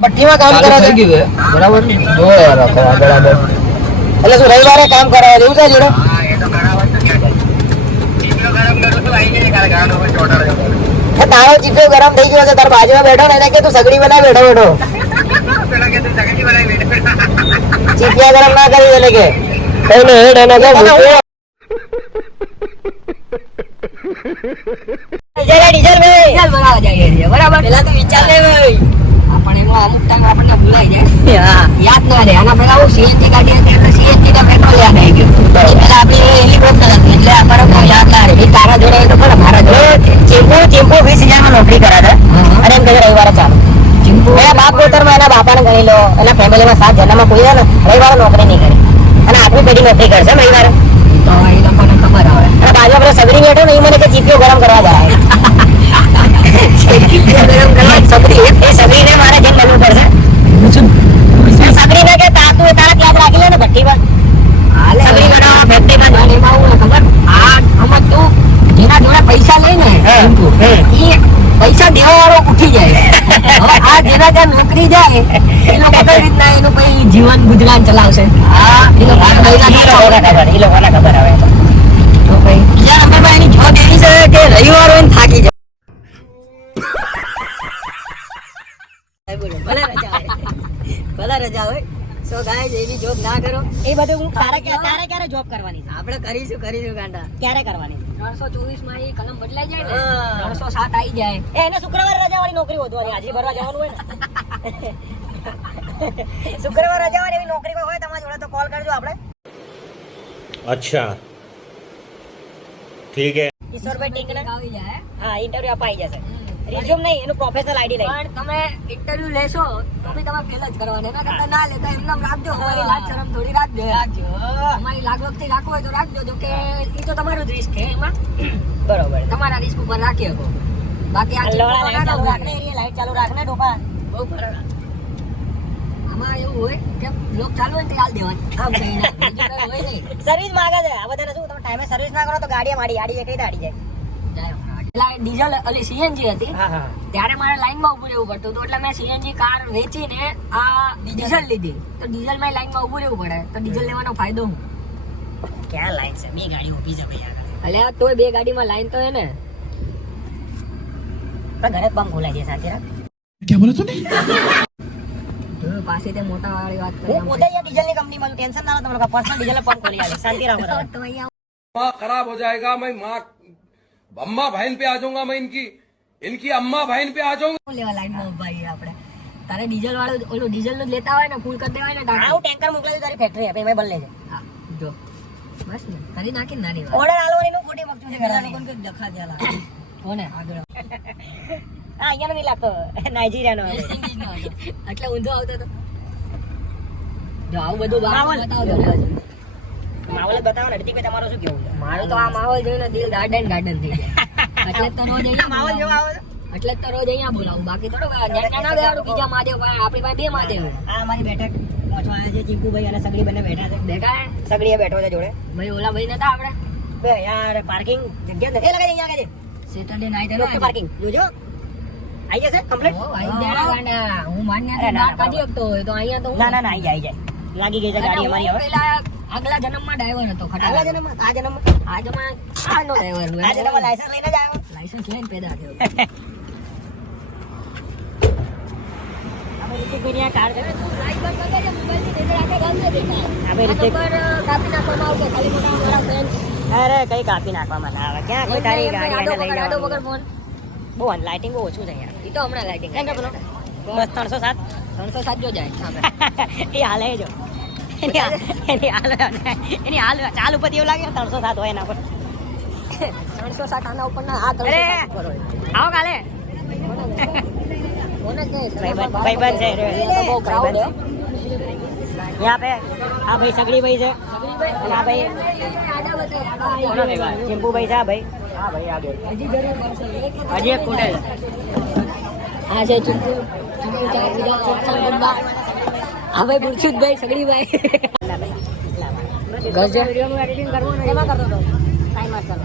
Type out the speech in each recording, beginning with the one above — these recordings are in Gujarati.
ભઠ્ઠીમાં કામ કરે છે બરાબર જો યાર બરાબર એટલે શું રવિવારે કામ કરાવે એવું થાય જોડે તારો ચીપિયો ગરમ થઈ ગયો છે તાર બાજુમાં બેઠો ને એને કે તું સગડી બનાવી બેઠો બેઠો ચીપિયા ગરમ ના કરી એટલે કે કઈ ને હેડ એને કે ડીઝલ બનાવવા જઈએ છીએ બરાબર પેલા તો વિચાર લે ભાઈ આપણે એમાં અમુક ટાઈમ આપણને ભૂલાઈ જાય યાદ ના રહે આના પેલા હું સીએનજી ગાડી હતી એટલે સીએનજી નો પેટ્રોલ યાદ આવી ગયું પેલા આપણી હેલિકોપ્ટર હતી એટલે આપણને બહુ યાદ ના રહે એ તારા જોડે તો પણ મારા જોડે ચીમ્પુ 20,000 માં નોકરી કર્યા હતા અને એમ કહે રવિવારે ચાલો ચીમ્પુ એના બાપ ગોતરમાં એના બાપાને ગણી લો એના ફેમિલીમાં 7 જણામાં કોઈ ને રવિવારે નોકરી નહીં કરી અને આટલી પેઢી નોકરી કરશે રવિવારે તો એ લોકોને ખબર આવે અને બાજુ આપણે સગડી બેઠો ને એ મને કે ચીપિયો ગરમ કરવા જાય સગડીને મારે જેમ બનવું પડશે સગડીને કે તું તારા ક્લાસ રાખી લે ને ભઠ્ઠીમાં સગડી બનાવવા ફેક્ટરીમાં એમાં આવું ખબર આ અમુક તું જેના જોડે પૈસા લે ને એ પૈસા દેવા વાળો ઉઠી જાય આ જેના જ્યાં નોકરી જાય એ લોકો કઈ રીતના એનું કઈ જીવન ગુજરાન ચલાવશે એ લોકોને ખબર આવે તો ભાઈ બીજા નંબરમાં એની જોબ એવી છે કે રવિવાર હોય ને થાકી જાય ભલે રજા હોય સો ગાઈસ એવી જોબ ના કરો એ બધું હું ક્યારે જોબ કરવાની છે આપણે કરીશું ગાંડા ક્યારે કરવાની 324 માં એ કલમ બદલાઈ જાય ને 307 આવી જાય એને શુક્રવાર રજા વાળી નોકરી વધવાની હાજરી ભરવા જવાનું હોય ને શુક્રવાર રજા વાળી એવી નોકરી કોઈ હોય તમારી જોડે તો કોલ કરજો આપણે અચ્છા ઠીક હે ઈશ્વરભાઈ ટીંકને આવી જાય હા ઇન્ટરવ્યુ અપાઈ જશે રિઝ્યુમ નહીં એનું પ્રોફેશનલ આઈડી નહીં પણ તમે ઇન્ટરવ્યુ લેશો તો બી તમે ફેલ જ કરવાના એના કરતા ના લેતા એમને રાખજો અમારી લાજ શરમ થોડી રાખજો અમારી લાગવગથી રાખવું હોય તો રાખજો જો કે એ તો તમારું જ રિસ્ક છે એમાં બરોબર તમારા રિસ્ક ઉપર રાખી શકો બાકી આ લાઈટ ચાલુ રાખને ડોપા બહુ ફરક આમાં એવું હોય કે બ્લોક ચાલુ હોય ને તે હાલ દેવાની આમ કહીને હોય નહીં સર્વિસ માંગે છે આ બધાને શું તમે ટાઈમે સર્વિસ ના કરો તો ગાડી આડી કઈ આડી જાય ડીઝલ એટલે સીએનજી હતી ત્યારે મારે લાઈનમાં ઉભું રહેવું પડતું હતું એટલે મેં સીએનજી કાર વેચીને આ ડીઝલ લીધી તો ડીઝલ માં લાઈનમાં ઉભું રહેવું પડે તો ડીઝલ લેવાનો ફાયદો હું ક્યાં લાઈન છે બે ગાડી ઊભી છે ભાઈ અલ્યા તોય બે ગાડીમાં લાઈન તો હે ને ઘરે પંપ ખોલાઈ દે સાથે રાખ क्या बोला तूने પાસે તે મોટા વાળી વાત કરી હું પોતે અહીંયા ડીઝલ ની કંપની માં ટેન્શન ના લો તમારે પર્સનલ ડીઝલ પંપ ખોલી આલે શાંતિ રાખો તો અહીંયા खराब हो जाएगा मैं माँ अम्मा बहन पे आ जाऊंगा मैं इनकी अम्मा बहन पे आ जाऊंगा લેવા લાઈન માં ઉભા આપણે તારે ડીઝલ વાળો ઓલો ડીઝલ નું લેતા હોય ને ફૂલ કરી દેવાય ને ડાક હું ટેન્કર મોકલાવી તારી ફેક્ટરી આપે મેં બદલે છે હા જો બસ ને કરી નાખી નાની વાત ઓર્ડર આલવાની નું ખોટી મગજું છે ઘરે લોકોને કઈ દખા દેલા કોને આગળ હા અહીંયા નહીં લાગતો નાઇજીરિયા નો એટલે ઊંધો આવતો તો જો આવું બધું બતાવો માહોલ બતાવો ને રિતિક તમારું શું કેવું મારું તો આ માહોલ જોઈને દિલ ગાર્ડન થઈ જાય એટલે તો રોજ અહીંયા માહોલ જો આવે એટલે તો રોજ અહીંયા બોલાવું બાકી થોડો નેટા ના બેહાડું બીજા મહાદેવ આપણી પાસે બે મહાદેવ આ અમારી બેઠક પહોંચવા આવ્યા છે ચીકુભાઈ અને સગડી બંને બેઠા છે બેઠા સગડીએ બેઠો છે જોડે ભાઈ ઓલા ભાઈ નતા આપણે બે યાર પાર્કિંગ જગ્યા નથી લગાડી અહીંયા લગાડી સેટરડે નાઈટ હે પાર્કિંગ જોજો આઈ જશે કમ્પ્લીટ આઈ જાય ગાંડા હું માન્ય ના કાઢી શકતો હોય તો અહીંયા તો ના આઈ જાય લાગી ગઈ છે ગાડી અમારી હવે પેલા આગલા જન્મમાં ડ્રાઈવર હતો આગલા જન્મમાં આ જન્મમાં આનો ડ્રાઈવર આ જન્મમાં લાયસન્સ લઈને જ આવ્યો લાયસન્સ લઈને પેદા થયો આપણે રીતે કોઈ કાર કરે તું લાઈવ બંધ કરી મોબાઈલ થી નજર આખે ગામ ને દેખા આપણે રીતે કાપી નાખવામાં આવશે ખાલી મોટા મારા ફ્રેન્ડ અરે કઈ કાપી નાખવામાં ના આવે ક્યાં કોઈ તારી ગાડી લઈ જવાનો વગર ફોન બહુ લાઇટિંગ બહુ ઓછું છે યાર ઈ તો હમણાં લાઇટિંગ કેમ બોલો બસ 307 જો જાય સામે એ હાલે જો એની હાલ ચાલ ઉપર એવું લાગે 307 હોય એના પર 307 આના ઉપર ના આ 307 ઉપર હોય આવો કાલે કોને કે ભાઈબંધ છે બહુ ક્રાઉડ है यहाँ पे આ ભાઈ સગડી ભાઈ છે અને આ ભાઈ ચિંપુ ભાઈ છે ભાઈ હા ભાઈ આગળ હજી એક કોડે આ છે ચિંપુ ચા પીધા ચોકસા બંદા હા ભાઈ ગુરશુદભાઈ સગડીભાઈ ઘર જે વિડિયોનું એડિટિંગ કરવું ને એમાં કરતો હતો ટાઈમ માર ચાલો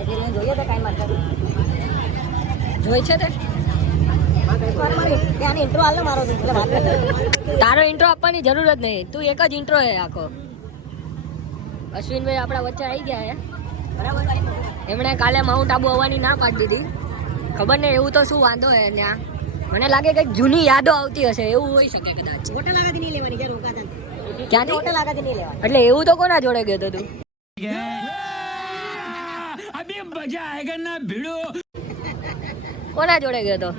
એટલે જોઈએ તો ટાઈમ માર ચાલો જોઈ છે તે ઇન્ટ્રો હાલ મારો તારો ઇન્ટ્રો આપવાની જરૂર જ નહીં, તું એક જ ઇન્ટ્રો હે આખો. અશ્વિનભાઈ આપણા વચ્ચે આવી ગયા હે બરાબર. એમણે કાલે માઉન્ટ આબુ આવવાની ના પાડી દીધી. ખબર નહીં એવું તો શું વાંધો હે ત્યાં. મને લાગે કે જૂની યાદો આવતી હશે એવું હોઈ શકે કદાચ. હોટલ આગળથી નહીં લેવાની છે રોકાતા. ક્યાંથી? હોટલ આગળથી નહીં લેવાની. એટલે એવું તો કોના જોડે ગયો તો તું? અભી મજા આયેગા ના ભીડો. કોના જોડે ગયો તો?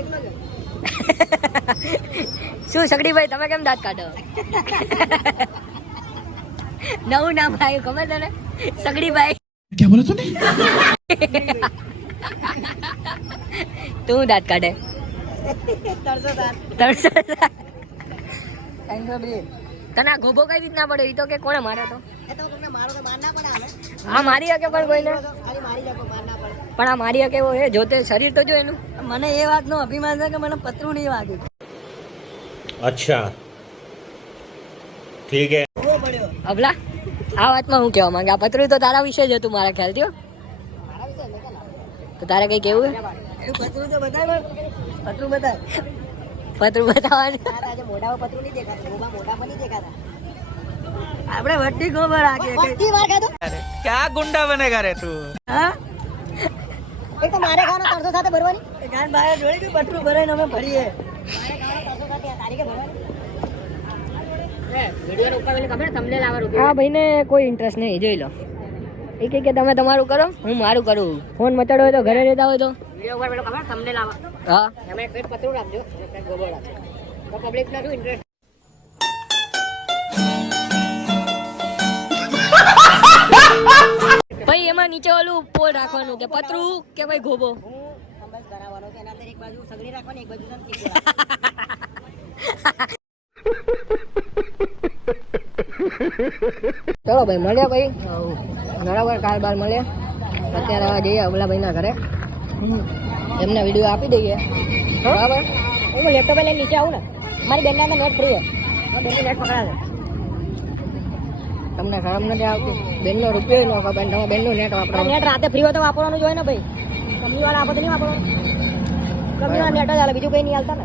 એકલો ગયો. શું સગડીભાઈ તમે કેમ દાંત કાઢો? નવું નામ આવ્યું ખબર તને? સગડીભાઈ. क्या बोला तूने? તું દાંત કાઢે. તરસો તને આ ગોબો કઈ રીતના પડ્યો? ઈ તો કે કોણે માર્યો તો? હા મારી હકે પણ કોઈને પણ આ મારી હકે એવો હે જોતે શરીર તો જો એનું. મને એ વાતનો અભિમાન છે કે મને પતરું નહીં વાગ્યું. अच्छा ठीक है. અબલા આ વાતમાં હું કહેવા માંગે? આ પતરું તો તારા વિશે જ હતું મારા ખ્યાલથી. તો તારે કઈ કેવું? પતરું તો બતાય. પતરું બતાય. પતરું બતાવવાનું. મોઢા પતરું નહીં દેખાતું. મોઢા પણ નહીં દેખાતા. આપણે વટ્ટી ગોબર આગે વટ્ટી વાર ખાધો. क्या गुंडा बनेगा रे तू? હા એક તો મારે ખાનો 300 સાથે ભરવાની. ગાન બહાર જોઈ કે પતરું ભરાઈને અમે ભરીએ. મારે ખાનો 300 સાથે તારીખે ભરવાની. વિડિયો ઉપર મને ખબર તમને લાવવા રૂપિયા. હા ભાઈને કોઈ ઇન્ટરેસ્ટ નહીં જોઈ લો. એ કે તમે તમારું કરો હું મારું કરું. ફોન મચાડો હોય તો ઘરે રહેતા હોય તો વિડિયો ઉપર પેલો ખબર તમને લાવવા. હા તમે એક પતરું રાખજો એક ગોબો રાખજો તો પબ્લિક ના શું ઇન્ટરેસ્ટ. ભાઈ એમાં નીચે ઓલું પોલ રાખવાનું કે પતરું કે ભાઈ ગોબો કરાવવાનો છે. એના અંદર એક બાજુ સગડી રાખવાની એક બાજુ ચલો ભાઈ મળ્યા ભાઈ બરાબર. કાલ બાર મળ્યા. અત્યારે જઈએ અબલા ના ઘરે એમને વિડીયો આપી દઈએ બરાબર. હું લેપટોપ લઈને નીચે આવું ને મારી બેનના અંદર નેટ ફ્રી છે. બેનની નેટ પકડાશે. તમને ખરાબ નથી આવતી? બેનનો રૂપિયો ન ખબર તમે બેનનું નેટ વાપરો. નેટ રાતે ફ્રી હોય તો વાપરવાનું જોઈએ ને ભાઈ. કંપનીવાળા આપે તો નહીં વાપરવાનું. કંપનીવાળા નેટ જ હાલે બીજું કંઈ નહીં હાલતા ને.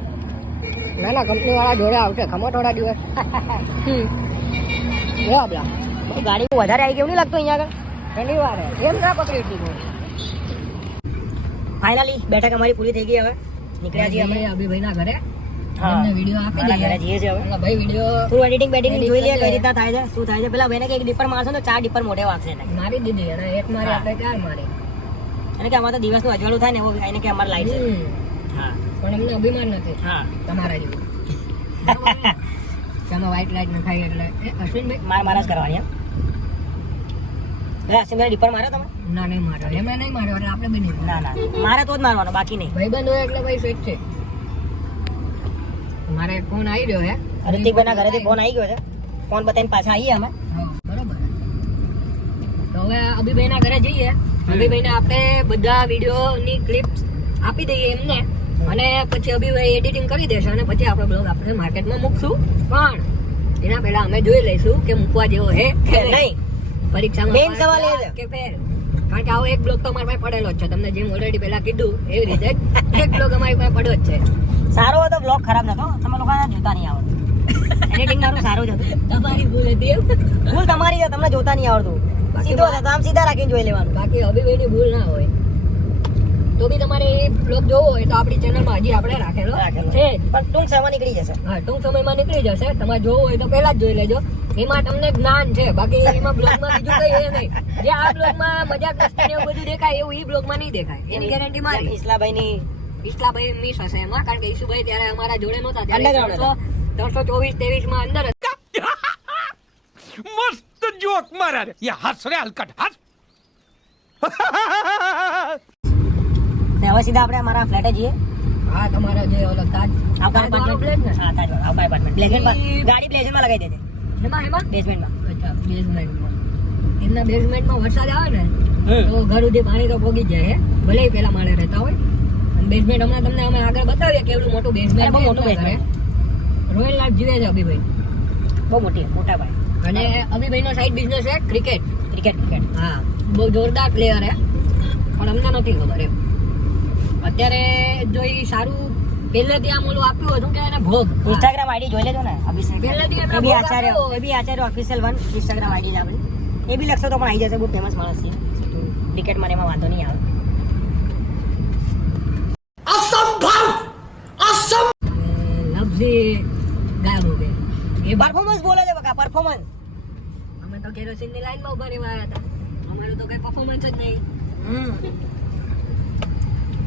ના ના કંપનીવાળા જોડે આવશે ખમો થોડા દિવસ. જો આપલા ગાડી વધારે આવી ગયું નહીં લાગતું અહીંયા આગળ. ઘણી વાર એમ ના પકડી એટલી. ફાઇનલી બેઠક અમારી પૂરી થઈ ગઈ. હવે નીકળ્યા છીએ અમે અભિભાઈના ઘરે. એમને વિડિયો આપી દઈએ. ઘરે જઈએ છીએ હવે. ભાઈ વિડિયો થોડું એડિટિંગ બેડિંગ જોઈ લે કઈ રીતના થાય છે શું થાય છે. પેલા બેને કે એક ડીપર મારશો તો 4 ડીપર મોઢે વાગશે. મારી દીધી અને એક મારી આપણે 4 મારી. અને કે અમારે તો દિવસનું અજવાળું થાય ને એવું એને કે અમાર લાઈટ છે. હા પણ એમને અભિમાન નથી. હા તમારા જેવું. ચાલો વ્હાઈટ લાઈટ ન થાય એટલે અશ્વિનભાઈ મારા જ કરવાની. અશ્વિનભાઈ ડીપર માર્યો તમે? ના નહીં માર્યો. એમને નહીં માર્યો એટલે આપણે બી નહીં. ના ના મારે તો જ મારવાનો બાકી નહીં. ભાઈબંધ હોય એટલે ભાઈ સેટ છે. મારે ફોન આવી રહ્યો હે ઋતિકભાઈના ઘરેથી ફોન આવી ગયો છે. ફોન બતાવીને પાછા આવીએ અમે બરોબર. તો હવે અભિભાઈના ઘરે જઈએ. અભિભાઈને આપણે બધા વિડીયોની ક્લિપ્સ આપી દઈએ એમને અને પછી અભિભાઈ એડિટિંગ કરી દેશે અને પછી આપણો બ્લોગ આપણે માર્કેટમાં મૂકશું. પણ એના પહેલા અમે જોઈ લઈશું કે મૂકવા જેવો હે કે નહીં. પરીક્ષામાં મેઇન સવાલ એ છે કે ફેર. કારણ કે આવો એક બ્લોગ તો અમારી પાસે પડેલો જ છે. તમને જેમ ઓલરેડી પહેલા કીધું એવી રીતે એક બ્લોગ અમારી પાસે પડ્યો જ છે. સારો હતો બ્લોગ ખરાબ નતો. તમે લોકો જોતા નહીં આવડતું. એડિટિંગ મારું સારું જ હતું. તમારી ભૂલ હતી. ભૂલ તમારી છે તમને જોતા નહીં આવડતું. સીધો હતો આમ સીધા રાખીને જોઈ લેવાનું. બાકી અભિભાઈની ભૂલ ના હોય તો બી તમારે એ બ્લોગ જોવો હોય તો આપણી ચેનલમાં હજી આપણે રાખેલો છે. પણ ટૂંક સમયમાં નીકળી જશે. હા ટૂંક સમયમાં નીકળી જશે. તમારે જોવો હોય તો પહેલા જ જોઈ લેજો. એમાં તમને જ્ઞાન છે. બાકી એમાં બ્લોગમાં બીજું કઈ એ નહીં. જે આ બ્લોગમાં મજાક મસ્તી ને એવું બધું દેખાય એવું એ બ્લોગમાં નહીં દેખાય. એની ગેરંટી મારી. ઈસ્લાભાઈ મિસ હશે એમાં. કારણ કે ઈશુભાઈ ત્યારે અમારા જોડે નહોતા. ત્યારે 324-23 માં અંદર હતા. मस्त जोक मारा रे. ये हंस रे हलकट हंस. હવે સીધા આપણે અમારા ફ્લેટે જઈએ. હા તમારા જે ઓલો તાજ અપાર્ટમેન્ટ ને. હા તાજ અપાર્ટમેન્ટ પ્લેસમેન્ટમાં ગાડી પ્લેસમેન્ટમાં લગાવી દેજે. એમાં બેઝમેન્ટમાં. અચ્છા બેઝમેન્ટમાં. એમના બેઝમેન્ટમાં વરસાદ આવે ને તો ઘર સુધી પાણી તો પોગી જાય હે. ભલે પેલા માળે રહેતા હોય. અને બેઝમેન્ટ હમણાં તમને અમે આગળ બતાવીએ કેવડું મોટું બેઝમેન્ટ. બહુ મોટું બેઝમેન્ટ. રોયલ લાઈફ જીવે છે અભિભાઈ. બહુ મોટા ભાઈ. અને અભિભાઈનો સાઈડ બિઝનેસ છે ક્રિકેટ. હા બહુ જોરદાર પ્લેયર હે. પણ અમને નથી ખબર એમ. અત્યારે જો એ સારું પહેલેથી આમ ઓલું આપ્યું હતું કે એને ભોગ ઇન્સ્ટાગ્રામ આઈડી જોઈ લેજો ને અભિષેક પહેલેથી એમને એ બી ભોગ આચાર્ય આપ્યો. એ બી આચાર્ય ઓફિશિયલ 1 ઇન્સ્ટાગ્રામ આઈડી છે આપણી એ બી લખશો તો પણ આવી જશે બહુ ફેમસ માણસ છે ક્રિકેટ માં એમાં વાંધો નહીં આવે લફઝી ગાયબ બે એ પરફોર્મન્સ બોલે છે બકા પરફોર્મન્સ અમે તો કેરોસીનની લાઈનમાં ઉભા રહેવા આવ્યા હતા અમારું તો કઈ પરફોર્મન્સ જ નહીં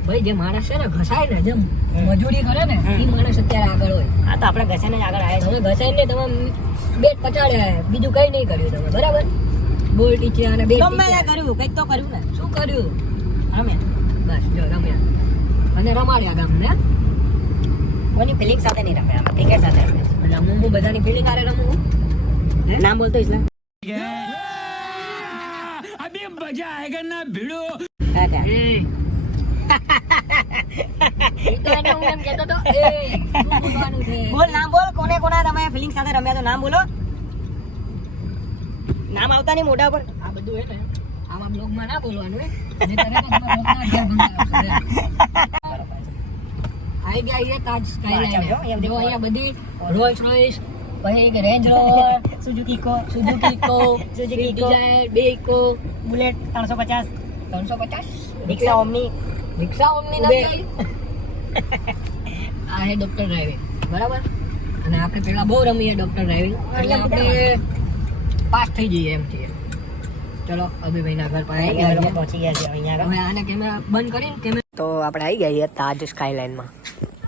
ભાઈ જે માણસ છે ને ઘસાય ને જેમ મજૂરી કરે ને એ માણસ અત્યારે આગળ હોય આ તો આપણે ઘસાને જ આગળ આવ્યા તમે ઘસાય ને તમે બેટ પચાડ્યા બીજું કઈ નહીં કર્યું તમે બરાબર બોલ ટીચર અને બેટ ગમે તે કર્યું કંઈક તો કર્યું ને શું કર્યું રમે બસ જો રમ્યા અને રમાડ્યા ગામને કોની ફિલિંગ સાથે નહીં રમે આપણે ક્રિકેટ સાથે રમે એટલે હું બધાની ફિલિંગ આરે રમું નામ બોલતો ઇસ્લામ अभी मजा आएगा ना भिड़ो હા ક્યાં એ તો એને હું એમ કહેતો તો એ શું બોલવાનું છે બોલ નામ બોલ કોને કોના તમે ફિલિંગ સાથે રમ્યા તો નામ બોલો નામ આવતા નહીં મોઢા પર આ બધું હે ને આમાં બ્લોગમાં ના બોલવાનું હે નહીં તો બ્લોગના અધ્યાય ભંગાર આવી ગયા એ તાજ સ્કાયલાઇન જો અહીંયા બધી રોલ્સ રોયસ પછી એક રેન્જ રોવર સુઝુકી કો સુઝુકી કો સુઝુકી ડિઝાયર બેકો બુલેટ 350 350 રિક્ષા ઓમની રિક્ષા ઓમની નથી આવી આ હે ડોક્ટર ડ્રાઇવિંગ બરાબર અને આપણે પેલા બહુ રમીએ ડોક્ટર ડ્રાઇવિંગ એટલે આપણે પાસ થઈ જઈએ એમ છીએ ચલો અભિભાઈના ઘર પાસે આવી ગયા છીએ. પહોંચી ગયા છે અહીંયા હવે આને કેમેરા બંધ કરીને કેમેરા તો આપણે આવી ગયા છીએ તાજ સ્કાયલાઇનમાં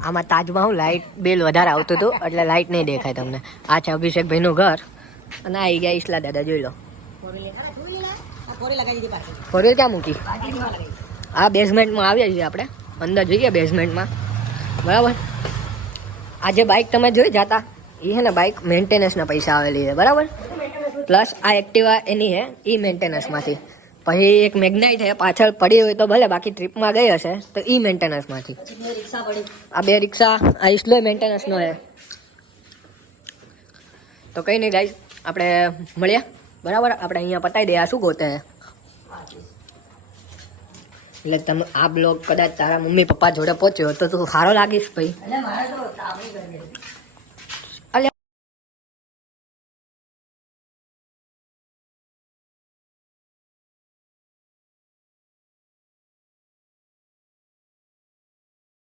આમાં તાજમાં હું લાઇટ બિલ વધારે આવતું હતું એટલે લાઇટ નહીં દેખાય તમને આ છે અભિષેકભાઈનું ઘર અને આવી ગયા ઈસલા દાદા જોઈ લો કોરી લગાવી દીધી પાછી ફોર વ્હીલ ક્યાં મૂકી આ બેઝમેન્ટમાં આવ્યા છીએ આપણે અંદર જઈએ બેઝમેન્ટમાં બરાબર આ જે બાઇક તમે જોઈ જાતા એ છે ને બાઇક મેન્ટેનન્સના પૈસા આવેલી છે બરાબર પ્લસ આ એક્ટિવા એની છે એ મેન્ટેનન્સમાંથી પછી એક મેગ્નાઇટ છે પાછળ પડી હોય તો ભલે બાકી ટ્રીપમાં ગઈ હશે તો એ મેન્ટેનન્સમાંથી રિક્ષા પડી આ બે રિક્ષા આ ઇસ્લો મેન્ટેનન્સનો છે તો કંઈ નહીં ગાઈસ આપણે મળ્યા બરાબર આપણે અહીંયા પતાવી દઈએ આ શું ગોતે છે એટલે તમે આ બ્લોગ કદાચ તારા મમ્મી પપ્પા જોડે પહોંચ્યો તો તું સારો લાગીશ ભાઈ એટલે મારે તો તાવડી કરી દે